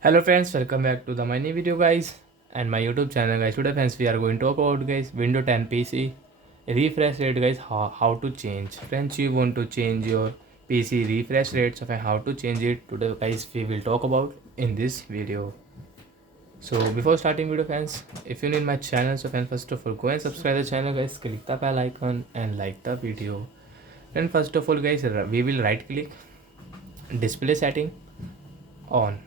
Hello friends, welcome back to the my new video guys and my YouTube channel guys. Today friends we are going to talk about guys Windows 10 PC refresh rate guys, how to change. Friends, you want to change your PC refresh rate, so how to change it today guys we will talk about in this video. So before starting video friends, if you need my channel, so first of all go and subscribe the channel guys, click the bell icon and like the video. And first of all guys, we will right click display setting on.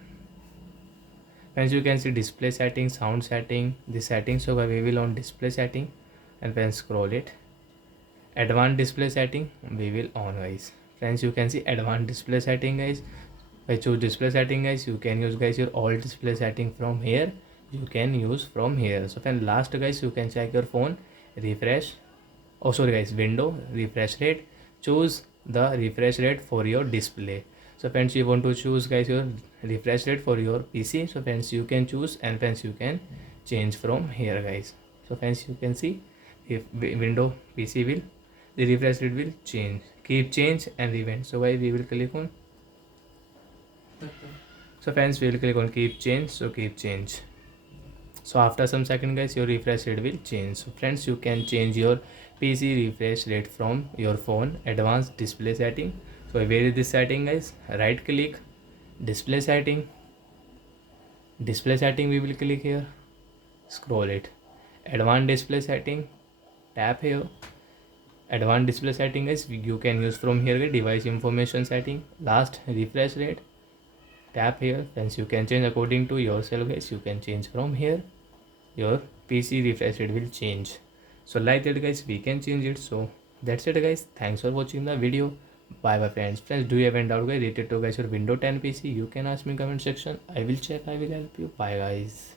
As you can see, display setting, sound setting, the settings. So we will on display setting and then scroll it. Advanced display setting we will on guys. Friends, you can see advanced display setting guys. If I choose display setting guys, you can use guys your all display setting from here. You can use from here. So then last guys, you can check your phone refresh. Oh sorry guys, window refresh rate. Choose the refresh rate for your display. So friends, you want to choose guys your refresh rate for your PC. So friends, you can choose and friends you can change from here guys. So friends, you can see if window PC will, the refresh rate will change. Keep change and event. So why we will click on. So friends, we will click on keep change. So keep change. So after some second guys, your refresh rate will change. So friends, you can change your PC refresh rate from your phone advanced display setting. So where is this setting guys? Right click display setting. Display setting we will click here. Scroll it. Advanced display setting. Tap here. Advanced display setting guys, you can use from here guys, device information setting. Last refresh rate. Tap here. Friends, you can change according to yourself guys. You can change from here. Your PC refresh rate will change. So like that guys, we can change it. So that's it guys, thanks for watching the video. Bye bye friends. Do you have any doubt guys related to guys your Windows 10 PC, you can ask me in comment section. I will check, I will help you. Bye guys.